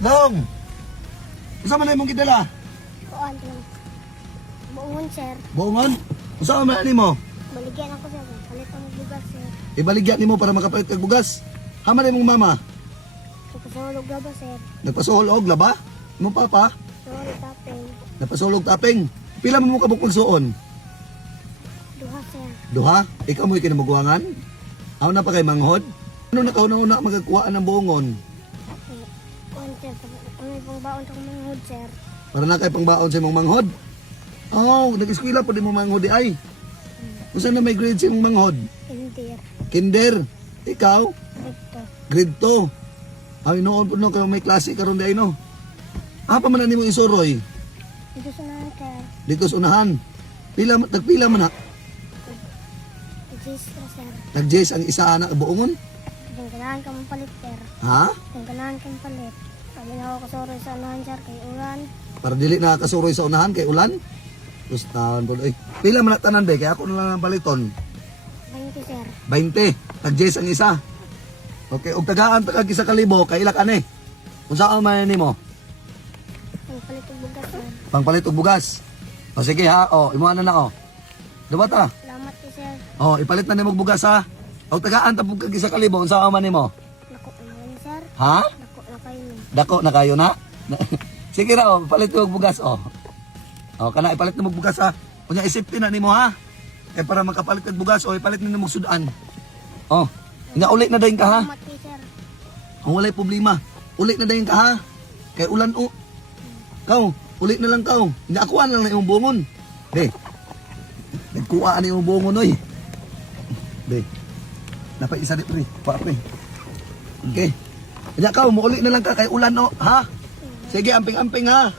Dong! Usa man na imong gidala? Kuan lang. Buongon sir. Buongon? Usa man ni mo? Baligyan ako sir. Palit ang bugas sir. Ibaligyan nimo para makapalit kag bugas. Haman na imong mama? Nagpasulog na ba sir? Nagpasulog laba? Imong papa? Sorry tapeng. Nagpasulog taping. Pila man mo kabuk magsuon? Duha sir. Duha? Ikaw mo'y kinamaguangan? Aw na pa kay manghod? Ano na kauna-una magagkuhaan ng buongon? Kuan sir. Ano pang baon sa manghod sir? Para na kay pangbaon sa imong manghod? Oh, nag-eskwela po di mo manghod di ay. Usa na may grade sa imong manghod? Indir. Kinder. Ikaw? Dito. Grade 2. Ay noon po no kayo may klase karon di ay no. Apa man nimo isuroy? Dito sa nahan sir. Dito sa unahan. Tagpila man na. Jis na sir. Nag-Jess ang isa anak buongon. Kung ganahan ka mapalit sir. Ha? Kung ganahan ka mapalit. Kami na ako kasoro sa nahan sir kay ulan. Para dili na kasuroy sa unahan kay ulan. Tustawan po ay. Pila man na tanan be kay ako na lang ang baliton. 20 sir. 20. Nag-Jess ang isa. Okay, og tagaan ta kag isa ka libo kay ila ani. Unsa man nimo? Ang palit ang bugas sir. Pangpalit og bugas. O sige ha, o imo na o. Diba ta? Salamat kay sir. O ipalit na nimo og bugas ha. Og tagaan ta kag isa ka libo unsa man nimo? Nako naman sir. Ha? Nako na kayo ni. Dako na kayo na. Sige ra o, palit og bugas o. O kana ipalit na mo og bugas ha. Unya isipin na nimo ha. Kay para makapalit og bugas o ipalit na nimo og sudan. O, nga ulit na dayon ka ha. Salamat kay sir. Kung walay problema, ulit na dayon ka ha. Kay ulan o. Kau, ulit na lang kau. Nga akuan lang na imong bungon. Be. Nagkuha na imong bungon oy. Be. Napay isa di pre. Pa pre. Okay. Kaya kau, muulit na lang ka kay ulan o, ha? Sige, amping-amping ha.